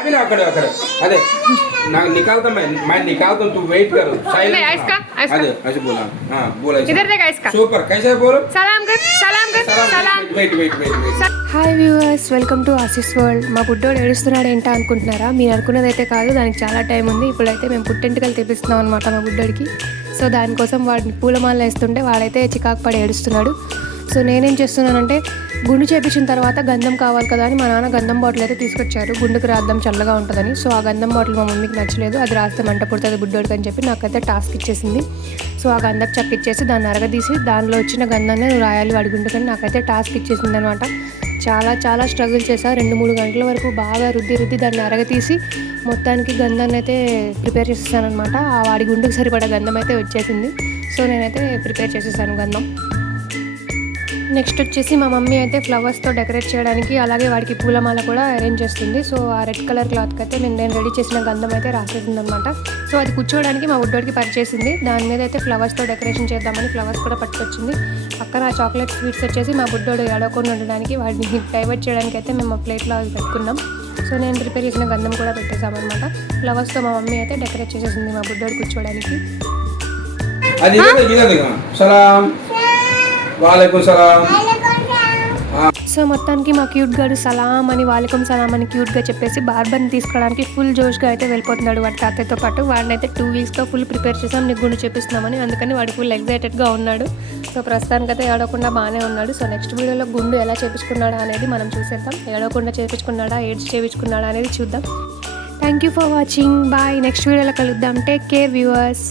अभी ना अकड़ अकड़ अरे ना निकालता मैं निकालता हूँ तू वेट करो नहीं, आइस का अरे ऐसे बोला हाँ बोला इधर देख आइस का सुपर कैसे बोलो सलाम कर सलाम wait wait wait wait hi viewers, welcome to Aasis world. మా బుడ్డోడు ఏడుస్తున్నాడు ఏంటా అనుకుంటున్నారా? మీరు అనుకున్నది అయితే కాదు, దానికి చాలా టైం ఉంది. ఇప్పుడైతే మేము పుట్టెంటుకలు తెప్పిస్తున్నాం అనమాట మా బుడ్డోడికి. సో దానికోసం వాడిని పూలమాల వేస్తుంటే వాడైతే చికాకు పడి ఏడుస్తున్నాడు. సో నేనేం చేస్తున్నానంటే గుండు చేపించిన తర్వాత గంధం కావాలి కదా అని మా నాన్న గంధం బాటిల్ అయితే తీసుకొచ్చారు. గుండుకు రాద్దాం చల్లగా ఉంటుందని. సో ఆ గంధం బాటిల్ మా మమ్మీకి నచ్చలేదు, అది రాస్తే మంట పుడుతుంది బుడ్డోడికి అని చెప్పి నాకైతే టాస్క్ ఇచ్చేసింది. సో ఆ గంధం చెక్క ఇచ్చేసి దాన్ని అరగదీసి దానిలో వచ్చిన గంధాన్ని నువ్వు రాయాలి వాడి గుండుకని నాకైతే టాస్క్ ఇచ్చేసింది అనమాట. చాలా స్ట్రగుల్ చేశా. 2-3 గంటల వరకు బాగా రుద్ది దాన్ని అరగతీసి మొత్తానికి గంధాన్ని అయితే ప్రిపేర్ చేసేసాను అనమాట. ఆ వాడి గుండుకు సరిపడా గంధం అయితే వచ్చేసింది. సో నేనైతే ప్రిపేర్ చేసేసాను గంధం. నెక్స్ట్ వచ్చేసి మా మమ్మీ అయితే ఫ్లవర్స్తో డెకరేట్ చేయడానికి అలాగే వాడికి పూలమాల కూడా అరేంజ్ చేస్తుంది. సో ఆ రెడ్ కలర్ క్లాత్కి అయితే నేను రెడీ చేసిన గంధం అయితే రాసేసింది అనమాట. సో అది కూర్చోవడానికి మా బుడ్డోడికి పరిచేసింది. దాని మీద అయితే ఫ్లవర్స్తో డెకరేషన్ చేద్దామని ఫ్లవర్స్ కూడా పట్టుకొచ్చింది. పక్కన చాక్లెట్ స్వీట్స్ వచ్చేసి మా బుడ్డోడు ఏడవకుండా ఉండడానికి వాడిని డైవర్ట్ చేయడానికి అయితే మేము ప్లేట్లో అవి పెట్టుకున్నాం. సో నేను ప్రిపేర్ చేసిన గంధం కూడా పెట్టేసామన్నమాట. ఫ్లవర్స్తో మా మమ్మీ అయితే డెకరేట్ చేసేసింది మా బుడ్డోడు కూర్చోవడానికి. సో మొత్తానికి మా క్యూట్ గారు సలాం అని వాలేకుం సలాం అని క్యూట్గా చెప్పేసి బార్బర్ని తీసుకోవడానికి ఫుల్ జోష్గా అయితే వెళ్ళిపోతున్నాడు వాడి తాతయ్యతో పాటు. వాడిని అయితే 2 వీక్స్గా ఫుల్ ప్రిపేర్ చేసాం నీకు గుండు చేపిస్తున్నామని, అందుకని వాడు ఫుల్ ఎగ్జైటెడ్గా ఉన్నాడు. సో ప్రస్తుతానికైతే ఏడవకుండా బాగానే ఉన్నాడు. సో నెక్స్ట్ వీడియోలో గుండు ఎలా చేపించుకున్నాడా అనేది మనం చూసేద్దాం. ఏడవకుండా చేపించుకున్నాడా, ఏడ్స్ చేపించుకున్నాడా అనేది చూద్దాం. Thank you for watching. Bye. Next వీడియోలో కలుద్దాం. Take care viewers.